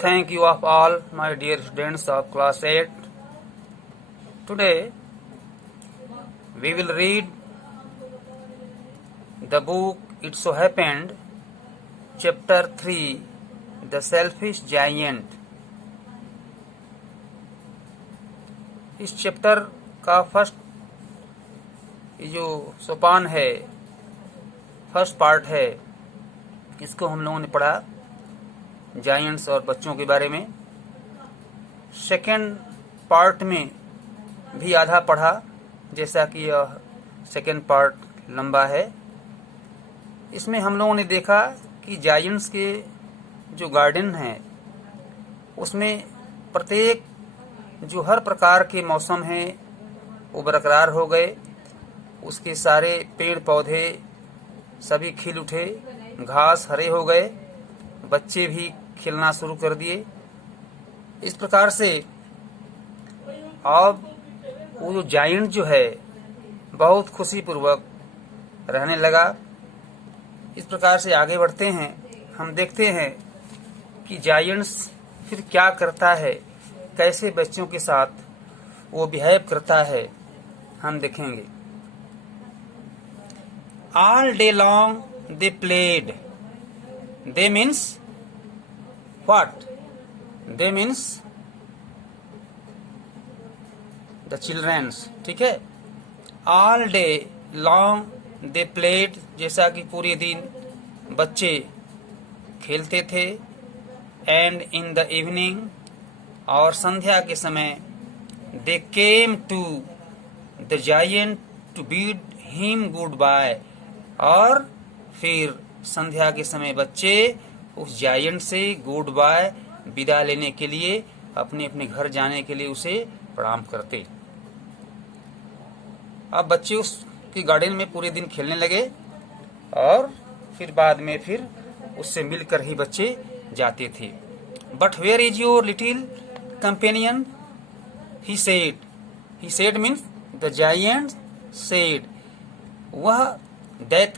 Thank you of all my dear students of class 8. Today we will read the book It So Happened, chapter 3, The Selfish Giant. इस chapter का first जो सोपान है, first part है, इसको हम लोगों ने पढ़ा जायंट्स और बच्चों के बारे में। सेकेंड पार्ट में भी आधा पढ़ा, जैसा कि यह सेकेंड पार्ट लंबा है। इसमें हम लोगों ने देखा कि जायंट्स के जो गार्डन है उसमें प्रत्येक जो हर प्रकार के मौसम हैं वो बरकरार हो गए, उसके सारे पेड़ पौधे सभी खिल उठे, घास हरे हो गए, बच्चे भी खेलना शुरू कर दिए। इस प्रकार से अब वो जो जायंट जो है बहुत खुशी पूर्वक रहने लगा। इस प्रकार से आगे बढ़ते हैं, हम देखते हैं कि जायंट्स फिर क्या करता है, कैसे बच्चों के साथ वो बिहेव करता है, हम देखेंगे। All day long they played. They means what? They means the childrens, ठीक है। All day long they played, जैसा कि पूरे दिन बच्चे खेलते थे। And in the evening, और संध्या के समय, they came to the giant to bid him goodbye, और फिर संध्या के समय बच्चे उस जायंट से गुड बाय विदा लेने के लिए, अपने अपने घर जाने के लिए उसे प्रणाम करते। अब बच्चे उसकी गार्डन में पूरे दिन खेलने लगे और फिर बाद में फिर उससे मिलकर ही बच्चे जाते थे। But where is your little companion, he said. He said means the giant said. वह दैट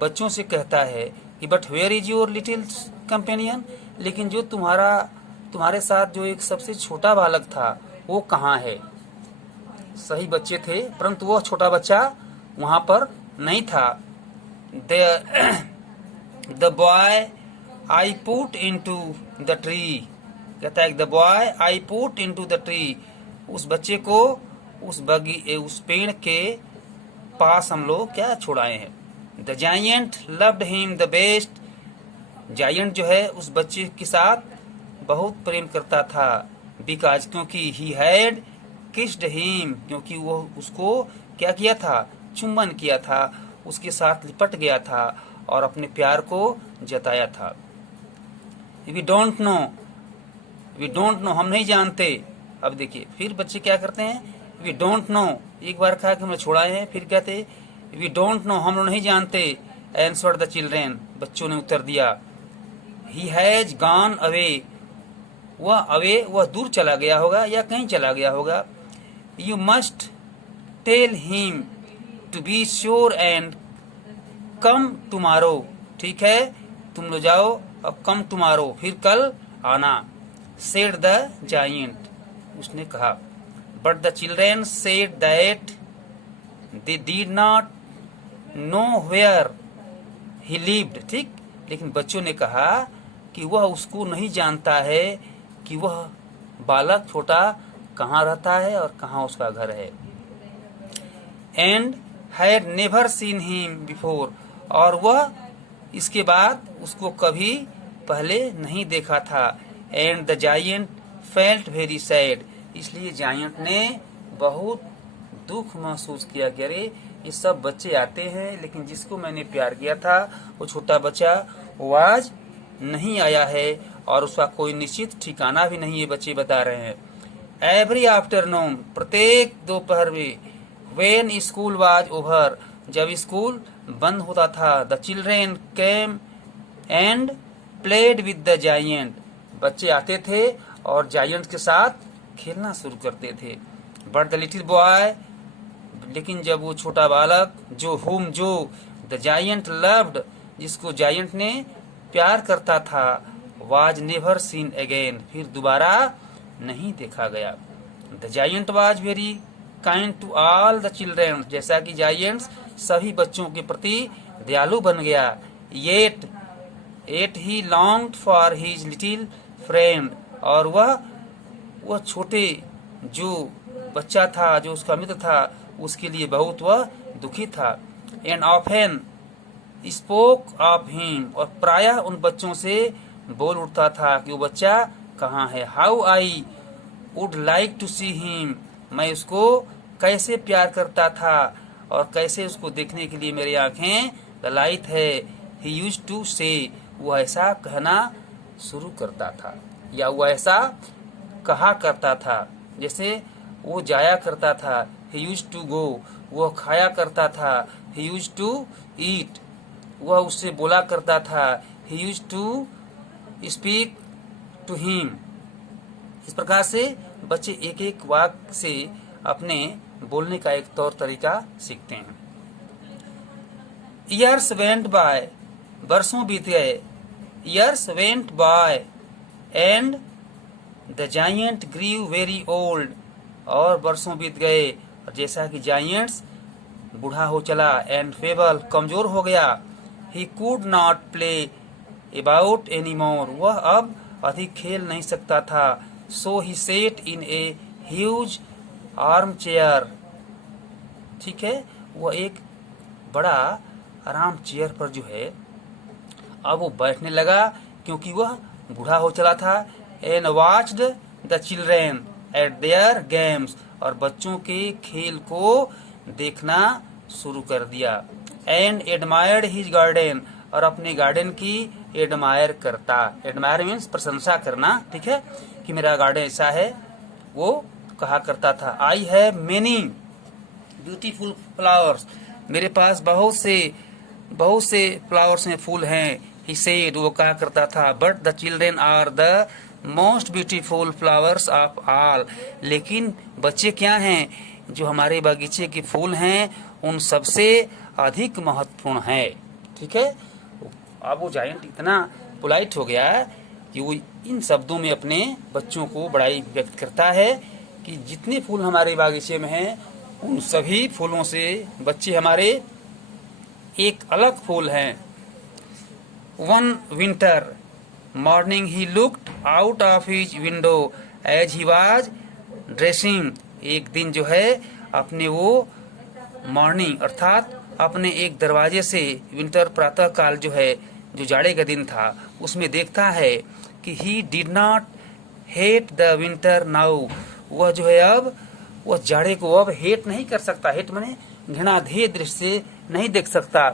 बच्चों से कहता है कि but where is your little companion, लेकिन जो तुम्हारे साथ जो एक सबसे छोटा बालक था वो कहाँ है। सही बच्चे थे, परंतु वह छोटा बच्चा वहां पर नहीं था। The boy I put into the tree, कहता है the boy I put into the tree. उस बच्चे को उस पेड़ के पास हम लोग क्या छुड़ाए हैं। The giant loved him the best. Giant जो है उस बच्चे के साथ बहुत प्रेम करता था। बिकॉज, क्योंकि ही हैड किस्ड हिम, क्योंकि वो उसको क्या किया था, चुंबन किया था, उसके साथ लिपट गया था और अपने प्यार को जताया था। We don't know, we don't know, हम नहीं जानते। अब देखिए फिर बच्चे क्या करते हैं, वी डोंट नो, एक बार कहा कि हमने छुड़ाए हैं, फिर कहते वी डोंट नो, हम लोग नहीं जानते। एंसवर्ड द चिल्ड्रेन, बच्चों ने उत्तर दिया। ही हैज गॉन अवे, वह दूर चला गया होगा या कहीं चला गया होगा। You must tell him to be sure and come tomorrow, ठीक है, तुम लोग जाओ, अब कम टुमारो, फिर कल आना। सेड द जायंट, उसने कहा। But the children said that they did not know where he lived, ठीक, लेकिन बच्चों ने कहा कि वह उसको नहीं जानता है कि वह बालक छोटा कहाँ रहता है और कहाँ उसका घर है। And had never seen him before, और वह इसके बाद उसको कभी पहले नहीं देखा था। And the giant felt very sad, इसलिए जायंट ने बहुत दुख महसूस किया कि अरे ये सब बच्चे आते हैं, लेकिन जिसको मैंने प्यार किया था वो छोटा बच्चा वो आज नहीं आया है और उसका कोई निश्चित ठिकाना भी नहीं है, बच्चे बता रहे हैं। एवरी आफ्टरनून, प्रत्येक दोपहर में, व्हेन स्कूल वाज ओवर, जब स्कूल बंद होता था, the children came and played with the giant, बच्चे आते थे और जायंट के साथ खेलना शुरू करते थे। बट द लिटिल बॉय, लेकिन जब वो छोटा बालक जो द जायंट लव्ड, जिसको जायंट ने प्यार करता था, वाज नेवर सीन अगेन, फिर दोबारा नहीं देखा गया। The giant was very kind to all the children, जैसा कि जायंट्स सभी बच्चों के प्रति दयालु बन गया। Yet he longed for his little friend, और वह छोटे जो बच्चा था, जो उसका मित्र था, उसके लिए बहुत वह दुखी था। And often spoke of him, और प्रायः उन बच्चों से बोल उठता था कि वो बच्चा कहाँ है। How I would like to see him, मैं उसको कैसे प्यार करता था और कैसे उसको देखने के लिए मेरी आंखें ललायित है। ही यूज्ड टू से, वो ऐसा कहना शुरू करता था या वो ऐसा कहा करता था। जैसे वो जाया करता था, ही यूज्ड टू गो, वह खाया करता था, ही यूज्ड टू ईट, वह उससे बोला करता था, he used to speak to him. इस प्रकार से बच्चे एक एक वाक्य से अपने बोलने का एक तौर तरीका सीखते हैं। ईयर्स वेंट बाय, वर्षों बीत गए। Years went by and the giant grew very old, और वर्षों बीत गए और जैसा कि जायंट्स बूढ़ा हो चला, एंड फेबल कमजोर हो गया। He could not play about any more, वह अब अधिक खेल नहीं सकता था। So he sat in a huge armchair, ठीक है, वह एक बड़ा आराम चेयर पर जो है अब वो बैठने लगा, क्योंकि वह बूढ़ा हो चला था। And watched the children eight there games, और बच्चों के खेल को देखना शुरू कर दिया। एंड एडमायर्ड हिज गार्डन, और अपने गार्डन की एडमायर करता। एडमायर मीन्स प्रशंसा करना, ठीक है, कि मेरा गार्डन ऐसा है, वो कहा करता था। I have many beautiful flowers, मेरे पास बहुत से फ्लावर्स में फूल हैं। ही सेड, वो कहा करता था। But the children are the most beautiful flowers of all, लेकिन बच्चे क्या हैं, जो हमारे बगीचे के फूल हैं उन सबसे अधिक महत्वपूर्ण है, ठीक है। अब वो जायंट इतना पोलाइट हो गया कि वो इन शब्दों में अपने बच्चों को बड़ाई व्यक्त करता है कि जितने फूल हमारे बागीचे में हैं उन सभी फूलों से बच्चे हमारे एक अलग फूल हैं। One winter morning he looked out of his window as he was dressing, एक दिन जो है अपने वो मॉर्निंग अर्थात अपने एक दरवाजे से, विंटर प्रातः काल जो है, जो जाड़े का दिन था, उसमें देखता है कि he did not hate the winter now, वह जो है अब वह जाड़े को अब हेट नहीं कर सकता। हेट माने घृणाधेय दृष्टि से नहीं देख सकता।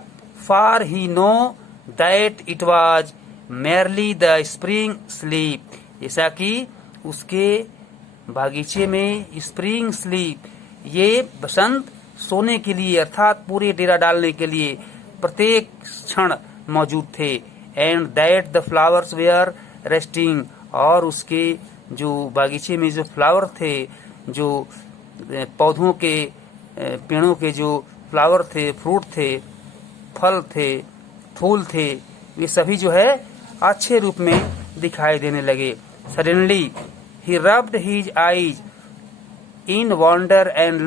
For he know that it was merely the spring sleep, जैसा कि उसके बागीचे में स्प्रिंग स्लीप, ये बसंत सोने के लिए अर्थात पूरे डेरा डालने के लिए प्रत्येक क्षण मौजूद थे। And that the flowers were resting, और उसके जो बागीचे में जो फ्लावर थे, जो पौधों के पेड़ों के जो फ्लावर थे, फ्रूट थे, फल थे, फूल थे, वे सभी जो है अच्छे रूप में दिखाई देने लगे। Suddenly he rubbed his eyes in wonder and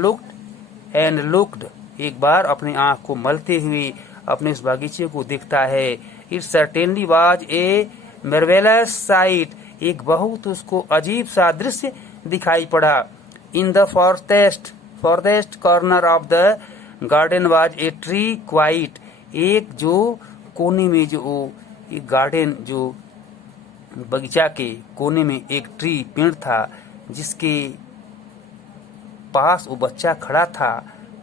looked, एक बार अपनी आंख को मलते हुए अपने उस बागीचे को देखता है। It certainly was a marvellous site, एक बहुत उसको अजीब सा दृश्य दिखाई पड़ा। In the forest corner of the garden was a tree quite, एक जो कोने में जो एक गार्डन जो बगीचा के कोने में एक ट्री पेड़ था, जिसके पास वो बच्चा खड़ा था।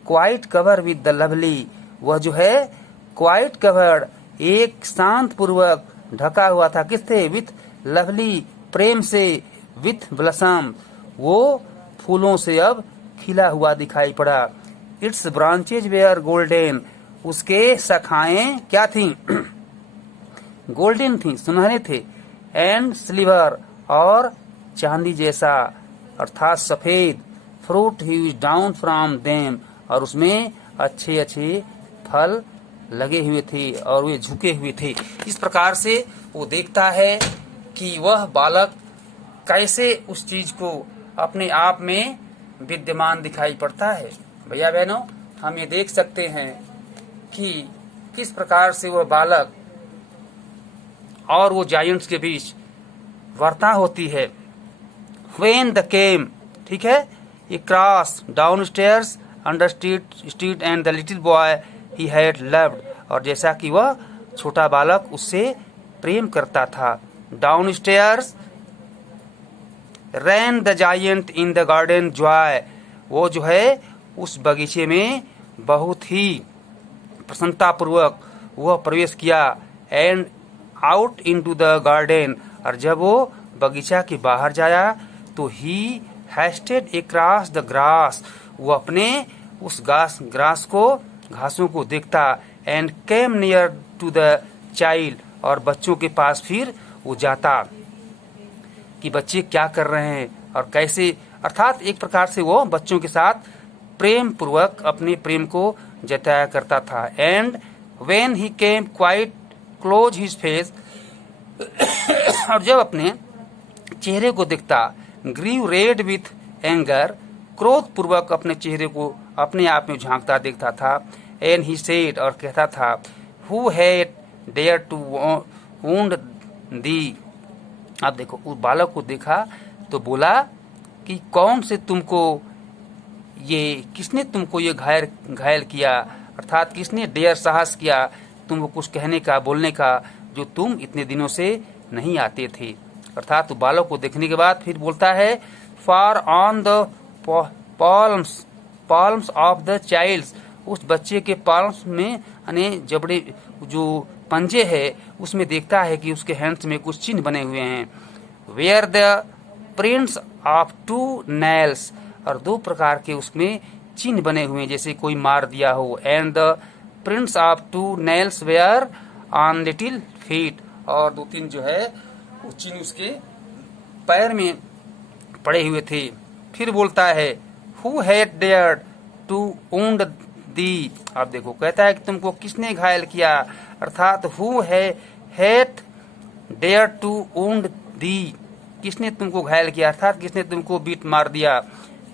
Quite cover with the lovely, वह जो है क्वाइट कवर्ड, एक शांत पूर्वक ढका हुआ था, किससे, विथ लवली, प्रेम से, विथ ब्लसम, वो फूलों से अब खिला हुआ दिखाई पड़ा। इट्स ब्रांचेज वेयर गोल्डन, उसके शाखाएं क्या थीं गोल्डन थी, सुनहरे थे। एंड सिल्वर, और चांदी जैसा अर्थात सफेद। Fruit he down from them, और उसमें अच्छे अच्छे फल लगे हुए थे और वे झुके हुए थे। इस प्रकार से वो देखता है कि वह बालक कैसे उस चीज को अपने आप में विद्यमान दिखाई पड़ता है। भैया बहनों, हम ये देख सकते हैं कि किस प्रकार से वह बालक और वो जायंट्स के बीच वार्ता होती है। When the came, ठीक है, he crossed downstairs under street and the little boy he had loved, और जैसा कि वह छोटा बालक उससे प्रेम करता था। Downstairs ran the giant in the garden joy, वो जो है उस बगीचे में बहुत ही प्रसन्नता पूर्वक वह प्रवेश किया। And out into the garden, और जब वो बगीचा के बाहर जाया तो he hasted across the grass, वो अपने उस घासों को देखता। And came near to the child, और बच्चों के पास फिर वो जाता कि बच्चे क्या कर रहे हैं और कैसे, अर्थात एक प्रकार से वो बच्चों के साथ प्रेम पूर्वक अपने प्रेम को जताया करता था। And when he came quite close his face, और जब अपने चेहरे को देखता, ग्रीव रेड विथ एंगर, क्रोध पूर्वक अपने चेहरे को अपने आप में झांकता देखता था। एंड ही सेड, और कहता था, who had dare to wound thee. आप देखो, उस बालक को देखा तो बोला कि कौन से किसने तुमको ये घायल किया, अर्थात किसने डेयर साहस किया तुमको कुछ कहने का, बोलने का, जो तुम इतने दिनों से नहीं आते थे। अर्थात बालक को देखने के बाद फिर बोलता है, for on the palms of the child, उस बच्चे के पाल्म्स में यानी जबड़े जो पंजे है उसमें देखता है कि उसके हैंड्स में कुछ चिन्ह बने हुए हैं। Where the prints of 2 nails, और 2 प्रकार के उसमें चिन्ह बने हुए हैं जैसे कोई मार दिया हो। And the prints of 2 nails were on little feet, और 2-3 जो है वो चिन्ह उसके पैर में पड़े हुए थे। फिर बोलता है, who had dared to wound thee, आप देखो कहता है कि तुमको किसने घायल किया, अर्थात who had dare to wound thee, किसने तुमको घायल किया, अर्थात किसने तुमको बीट मार दिया।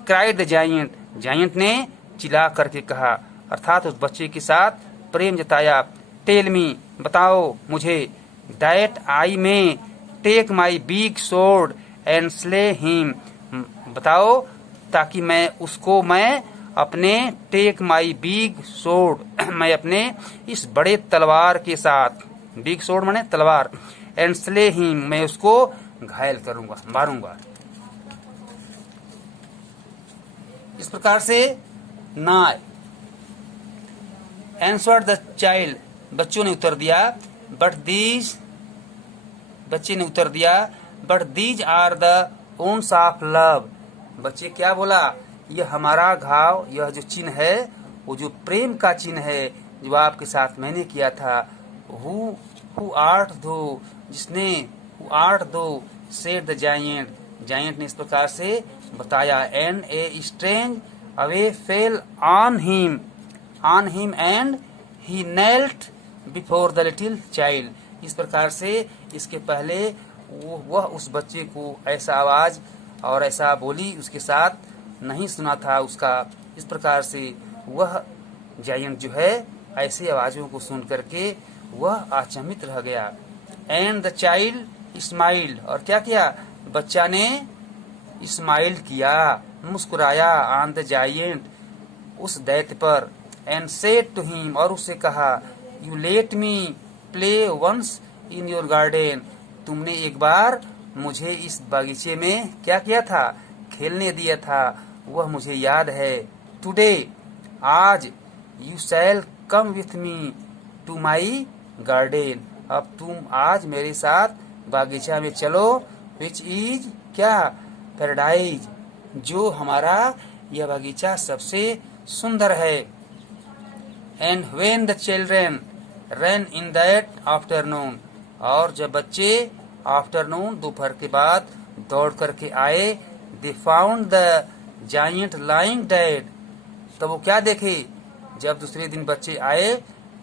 क्राइड द जायंट, जायंट ने चिल्ला करके कहा, अर्थात उस बच्चे के साथ प्रेम जताया। टेल मी, बताओ मुझे, that I may take my big sword and slay him, बताओ ताकि मैं अपने टेक माई बिग सोर्ड, मैं अपने इस बड़े तलवार के साथ, बिग सोर्ड माने तलवार, एंड स्ले हिम, मैं उसको घायल करूंगा, मारूंगा। इस प्रकार से नाय एंसवर्ड द चाइल्ड, बच्चों ने उत्तर दिया, but these are the wounds of love, बच्चे क्या बोला, यह हमारा घाव, यह जो चिन्ह है वो जो प्रेम का चिन्ह है जो आपके साथ मैंने किया था। हु आर्ट दो, हु आर्ट दो, सेड द जायंट ने इस प्रकार से बताया। And a strange away fell on him and he knelt before the little child, इस प्रकार से इसके पहले वह उस बच्चे को ऐसा आवाज और ऐसा बोली उसके साथ नहीं सुना था उसका। इस प्रकार से वह जायंट जो है ऐसी आवाजों को सुन करके वह अचंभित रह गया। एंड द चाइल्ड स्माइल्ड, और क्या किया, बच्चा ने स्माइल किया, मुस्कुराया, ऑन द जायंट, उस दैत्य पर। एंड सेड टू हिम, और उससे कहा, you let me play once in your garden, तुमने एक बार मुझे इस बगीचे में क्या किया था, खेलने दिया था, वह मुझे याद है। टुडे, आज, you shall come with me to my garden, अब तुम आज मेरे साथ बागीचा में चलो, विच इज क्या, पैराडाइज, जो हमारा यह बगीचा सबसे सुंदर है। And when the children run in that afternoon, और जब बच्चे आफ्टरनून दोपहर के बाद दौड़ करके आए, they found the giant lying dead, तब वो क्या देखे, जब दूसरे दिन बच्चे आए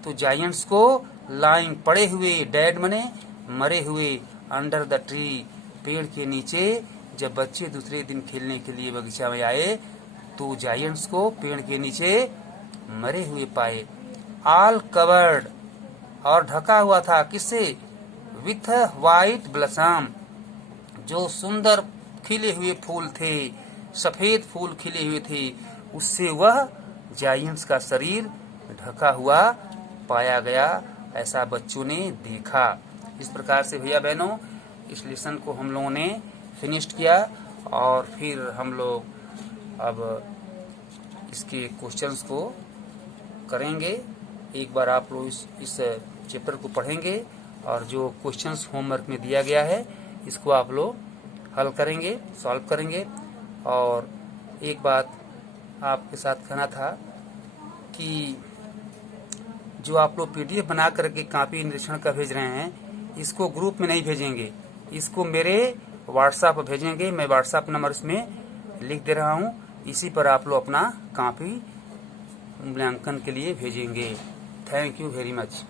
तो जायंट्स को लाइंग पड़े हुए, डेड मने मरे हुए, अंडर द ट्री, पेड़ के नीचे जब बच्चे दूसरे दिन खेलने के लिए बगीचा में आए तो जायंट्स को पेड़ के नीचे मरे हुए पाए। ऑल कवर्ड, और ढका हुआ था किससे? विथ वाइट ब्लसम, जो सुंदर खिले हुए फूल थे, सफेद फूल खिले हुए थे, उससे वह जायंट्स का शरीर ढका हुआ पाया गया। ऐसा बच्चों ने देखा। इस प्रकार से भैया बहनों इस लेसन को हम लोगों ने फिनिश्ड किया और फिर हम लोग अब इसके क्वेश्चंस को करेंगे। एक बार आप लोग इस चैप्टर को पढ़ेंगे और जो क्वेश्चंस होमवर्क में दिया गया है इसको आप लोग हल करेंगे, सॉल्व करेंगे। और एक बात आपके साथ कहना था कि जो आप लोग पीडीएफ बना करके कॉपी निरीक्षण का भेज रहे हैं, इसको ग्रुप में नहीं भेजेंगे, इसको मेरे व्हाट्सएप पर भेजेंगे। मैं व्हाट्सएप नंबर इसमें लिख दे रहा हूँ, इसी पर आप लोग अपना कॉपी मूल्यांकन के लिए भेजेंगे। Thank you very much.